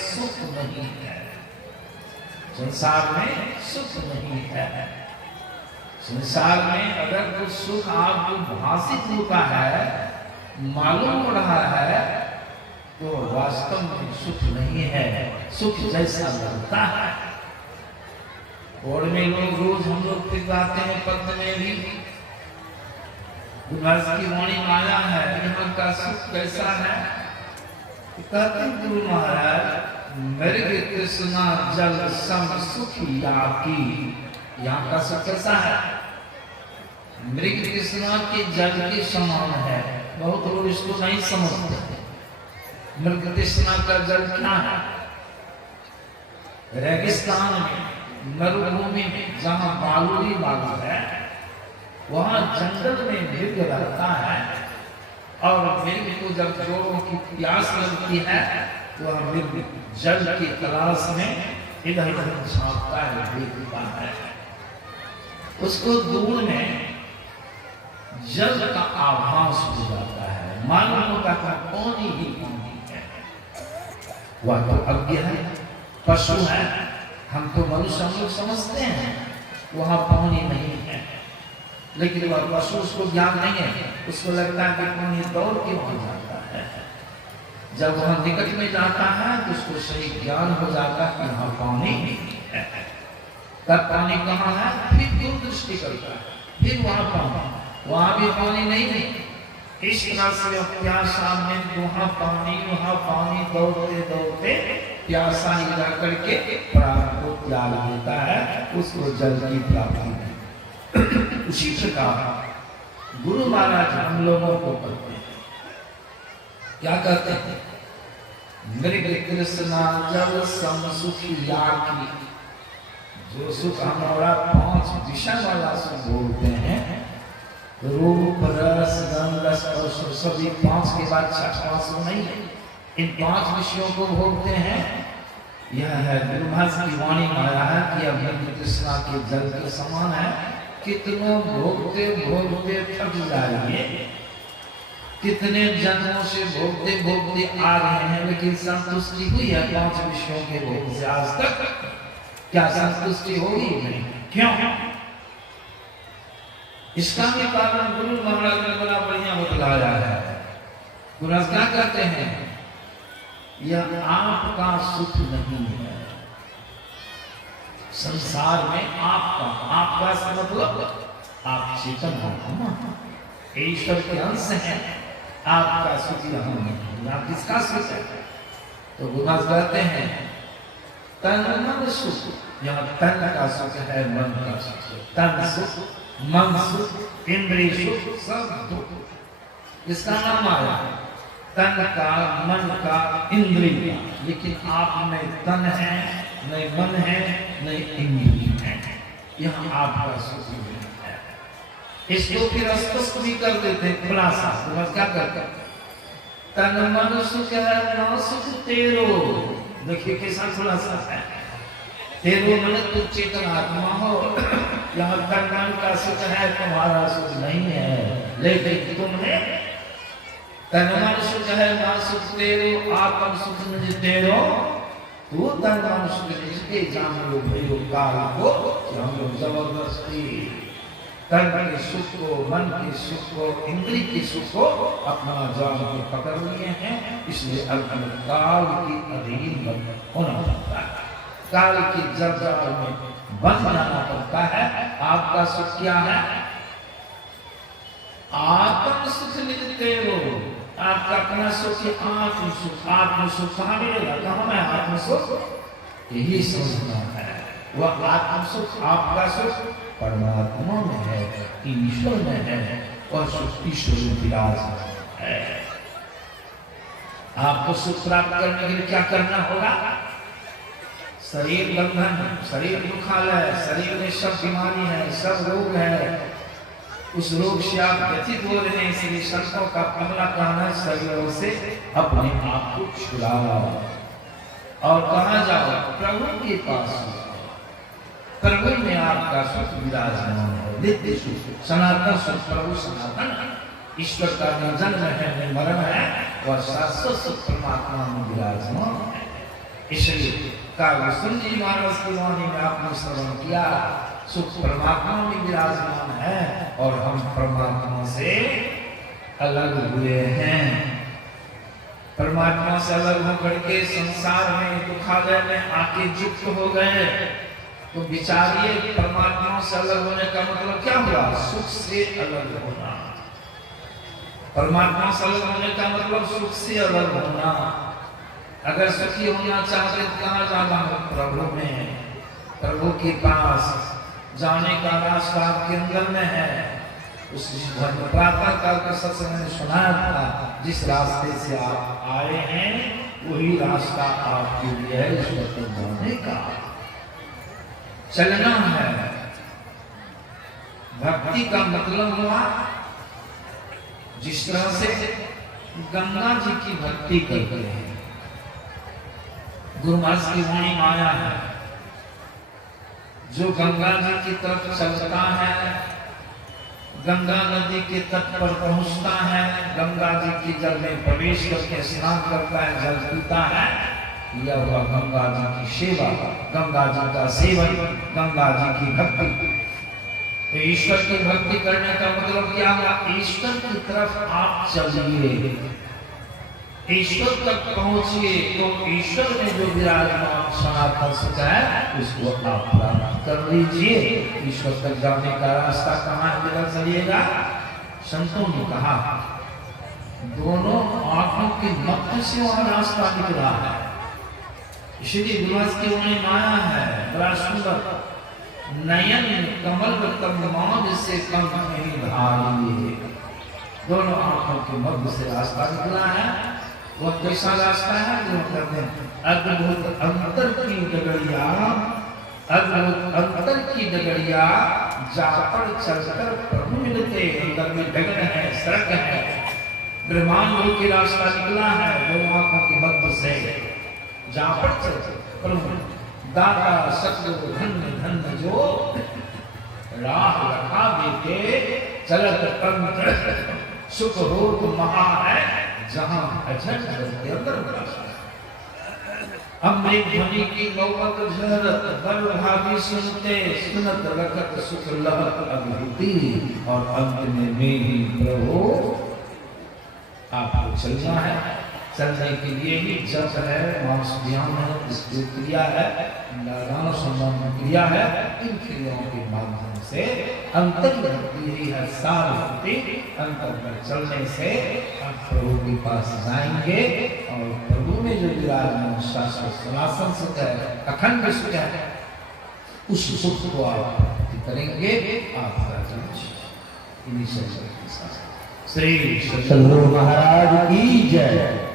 सुख नहीं है, संसार में सुख नहीं है। संसार में अगर कुछ सुख आपको भाषित होता है, मालूम हो रहा है, तो वास्तव में सुख नहीं है, सुख जैसा लगता है। और में लोग रोज हम लोग पिघलाते हैं पद में भी, गुरुदास की वाणी माया है, यहाँ का सुख कैसा है? कहते गुरु महाराज, मृग कृष्णा जल सम सुखी आपकी, यहाँ का सुख कैसा है? मृग कृष्णा के जल के समान है। बहुत लोग इसको नहीं समझते। मृग कृष्णा का जल क्या है? रेगिस्तान में, मरुभूमि में, जहाँ बालू ही बालू है, वहां जंगल में मृग रहता है, और मृग को जब जोरों की प्यास लगती है तो वह मृग जल की तलाश में इधर उधर झांकता है, देखता है। उसको दूर में जल का आभास हो जाता है, मालूम होता है पानी ही पानी है। वह तो अज्ञ है, पशु है, हम तो मनुष्य हम लोग समझते हैं वहां पानी नहीं है, लेकिन वह पशु, उसको ज्ञान नहीं है, उसको लगता है कि पानी दौड़ के वहां जाता है। जब वहां निकट में जाता है तो उसको सही ज्ञान हो जाता है कि यहाँ पानी नहीं है। तब पानी कहाँ है? फिर दूर दृष्टि करता है, फिर वहां भी पानी नहीं है। इस तरह से प्यासा में वहां पानी दौड़ते दौड़ते प्यासा ही जा करके प्राण को त्याग देता है, उसको जल की प्राप्ति नहीं। उसी प्रकार गुरु महाराज हम लोगों को कहते हैं, क्या कहते हैं? मृग कृष्णा जल सम सुखी याकी, जो सुख हमारा 5 विषय वाला सुख बोलते हैं, रूप रस गंध स्पर्श, सभी 5 के बाद 6वां सुख नहीं है, इन 5 विषयों को भोगते हैं। यह है गुरुभाष की वाणी माया है कि अब कृष्णा के जल के समान है। कितनों भोगते भोगते थक जाएंगे, कितने जन्मों से भोगते भोगते आ रहे हैं, लेकिन संतुष्टि हुई है 5 विषयों के भोग से आज तक? क्या संतुष्टि होगी? नहीं। क्यों? इसका भी कारण गुरु महाराज ने बड़ा बढ़िया बतलाया है। गुरु क्या कहते हैं? यह आपका सुख नहीं है। संसार में आपका मतलब आप चेतन आत्मा, ईश्वर के अंश है। आपका सुख हम नहीं, आप किसका सुख है? तो गुरुदास कहते हैं तन मन सुख, यहाँ तन का सुख है, मन का सुख है। तन सुख, मन सुख, इंद्रिय सुख, सब दुख। इसका नाम आया तन का, मन का, इंद्रिय का। लेकिन आप में तन है, नहीं मन है, नहीं इंद्रिय है। यहाँ आपका सुख है। इसको फिर स्पष्ट भी कर देते खुलासा। तो क्या करते? तन मन सुख है ना सुख तेरो। देखिए कैसा खुलासा है। तेरो मन तो चेतन आत्मा हो, यहाँ तन मन का सुख है, तुम्हारा सुख नहीं है। लेकिन तुमने तन मन सुख है ना सुख तेरो, आत्म सुख निज तेरो। तू तन मन सुख इसके जान लो भयो काल को, हम लोग जबरदस्ती तन के सुख को, मन के सुख को, इंद्रिय के सुख को अपना जान में पकड़ लिए हैं। इसलिए अल्प काल की अधीन होना पड़ता है, काल की जंजाल में बंध जाना पड़ता है। आपका सुख क्या है? आत्म सुख मिलते हो। आपका अपना सुख, आत्म सुख। आत्म सुख कहाँ मिलेगा? कहाँ है आत्म सुख? यही समझना है। वह आत्म सुख, आपका सुख परमात्मा में है, ईश्वर में है, और सुख ईश्वर विराजमान है। आपको सुख प्राप्त करने के लिए क्या करना होगा? शरीर बंधन, शरीर दुखालय, शरीर में सब बीमारी है, सब रोग है, उस रोग से आप व्यथित हो रहे हैं। इसलिए संतों का पहला कहना शरीरों से अपने आप को छुड़ाओ और कहाँ जाओ? प्रभु के पास। प्रभु में आपका सुख विराजमान है, नित्य सुख, सनातन सुख। प्रभु सनातन ईश्वर का न जन्म है न मरण है, वह शाश्वत सुख परमात्मा में विराजमान है। इसलिए कालसुन जी महाराज की वाणी में आपने श्रवण किया, सुख परमात्मा में विराजमान है और हम परमात्मा से अलग हुए हैं। परमात्मा से अलग होकर के संसार में दुखालय में आके युक्त हो गए। तो विचारिए, परमात्मा से अलग होने का मतलब क्या हुआ? सुख से अलग होना। परमात्मा से अलग होने का मतलब सुख से अलग होना। अगर सुखी होना चाहते तो कहाँ जाना हो? प्रभु में, प्रभु के पास जाने का रास्ता आपके अंदर में है। उस प्रातः काल का सत्संग में सुनाया था, जिस रास्ते से आप आए हैं वही रास्ता आपके लिए है ईश्वर तक जाने का। चलना है। भक्ति का मतलब हुआ जिस तरह से गंगा जी की भक्ति करते हैं। गुरु महाराज की वाणी माया है। जो गंगा जी की तरफ चलता है, गंगा नदी के तट पर पहुंचता है, गंगा जी की जल में प्रवेश करके स्नान करता है, जल पीता है, यह हुआ गंगा जी की सेवा, गंगा जी का सेवन, गंगा जी की भक्ति। तो ईश्वर की भक्ति करने का मतलब क्या हुआ? ईश्वर की तरफ आप चलिए, ईश्वर तक पहुंचिए, तो ईश्वर में जो विराजमान सनातन सुख है उसको आप प्राप्त कर लीजिए। ईश्वर तक जाने का रास्ता कहाँ निकल चलिएगा? संतों ने कहा दोनों आंखों के मध्य से वहां रास्ता निकला है। इसलिए गुरुवास की वाणी माया है, बड़ा सुंदर। नयन कमल तमाम से कम नहीं धारिए। दोनों आंखों के मध्य से रास्ता निकला है। वह कैसा रास्ता है? जो कहते हैं अद्भुत अंतर की डगरिया, अद्भुत अंतर की डगरिया, जा पर चलकर प्रभु मिलते। अंदर में डगर है, सड़क है, ब्रह्मांड की रास्ता निकला है दोनों आंखों के मध्य से। जा पर चलकर प्रभु दाता सत्य धन्य धन्य जो राह रखा देते, चलत तंत्र सुख रूप महा है, जहां अजर के अंदर अमृत ध्वनि की गौमत झरत, बल भावी सुनते सुनत रखत सुख लहत अद्भुति। और अंत में मेरी प्रभु आपको चलना है। चलने के लिए ही जप है, मांस ज्ञान है, इसकी क्रिया है, नारायण संबंध क्रिया है। इन क्रियाओं के माध्यम से अंतर भक्ति ही है, सार भक्ति। अंतर पर चलने से आप प्रभु के पास जाएंगे और प्रभु में जो विराजमान शाश्वत सनातन सुख है, अखंड सुख है, उस सुख को आप प्राप्त करेंगे। आपका जन्म श्री सद्गुरु महाराज की जय।